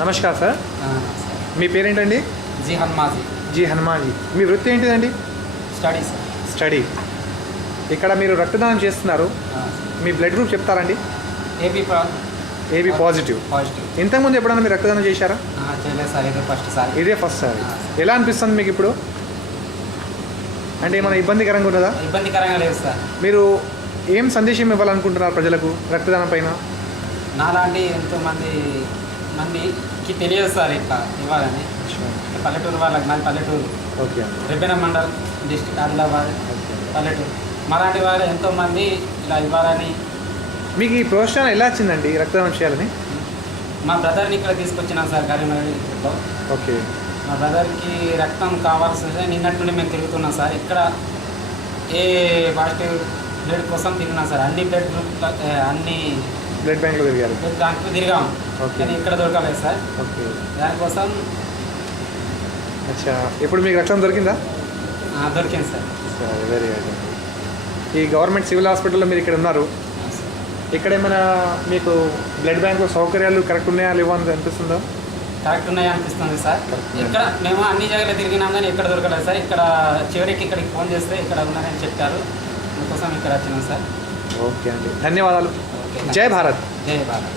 నమస్కారం సార్. మీ పేరేంటండి? జీ హనుమాజీ. మీ వృత్తి ఏంటిదండి? స్టడీ. ఇక్కడ మీరు రక్తదానం చేస్తున్నారు. మీ బ్లడ్ గ్రూప్ చెప్తారండి? AB positive. ఇంతకుముందు ఎప్పుడైనా మీరు రక్తదానం చేశారా? ఇదే ఫస్ట్ సారి. ఎలా అనిపిస్తుంది మీకు ఇప్పుడు? అంటే ఏమైనా ఇబ్బందికరంగా ఉన్నదా? ఇబ్బందికరంగా లేదు సార్. మీరు ఏం సందేశం ఇవ్వాలనుకుంటున్నారు ప్రజలకు రక్తదానం పైన? నాలాంటి మందికి తెలియదు సార్ ఇట్లా ఇవ్వాలని. పల్లెటూరు వాళ్ళకి, నాది పల్లెటూరు. ఓకే. రెబ్బెన మండల్, డిస్ట్రిక్ట్ ఆదిలాబాద్, పల్లెటూరు. మాలాంటి వారు ఎంతోమంది ఇలా ఇవ్వాలని. మీకు ఈ ప్రోత్సాహం ఎలా వచ్చిందండి రక్తదానం చేయాలని? మా బ్రదర్ని ఇక్కడ తీసుకొచ్చినాం సార్ కరీంనగర్లో. ఓకే. మా బ్రదర్కి రక్తం కావాల్సి నిన్నటి నుండి మేము తిరుగుతున్నాం సార్. ఇక్కడ ఏ పాజిటివ్ బ్లడ్ కోసం తిరిగినాం సార్. అన్ని బ్లడ్ బ్యాంక్లో తిరిగారు. బ్లడ్ బ్యాంకు తిరిగాము, కానీ ఇక్కడ దొరకలేదు సార్. ఓకే. దానికోసం అచ్చా, ఇప్పుడు మీకు రక్తం దొరికిందా? దొరికింది సార్. సరే, వెరీ గుడ్. ఈ గవర్నమెంట్ సివిల్ హాస్పిటల్లో మీరు ఇక్కడ ఉన్నారు. ఇక్కడ ఏమైనా మీకు బ్లడ్ బ్యాంకు సౌకర్యాలు కరెక్ట్ ఉన్నాయా లేవా అని అనిపిస్తుందా? కరెక్ట్ ఉన్నాయా అనిపిస్తుంది సార్. ఇక్కడ మేము అన్ని జాగాలో తిరిగినాం కానీ ఎక్కడ దొరకలేదు సార్. ఇక్కడ చివరికి ఇక్కడికి ఫోన్ చేస్తే ఇక్కడ ఉన్నారని చెప్పారు. అందుకోసం ఇక్కడ వచ్చినాం సార్. ఓకే అండి, ధన్యవాదాలు. జై భారత్. జై భారత్.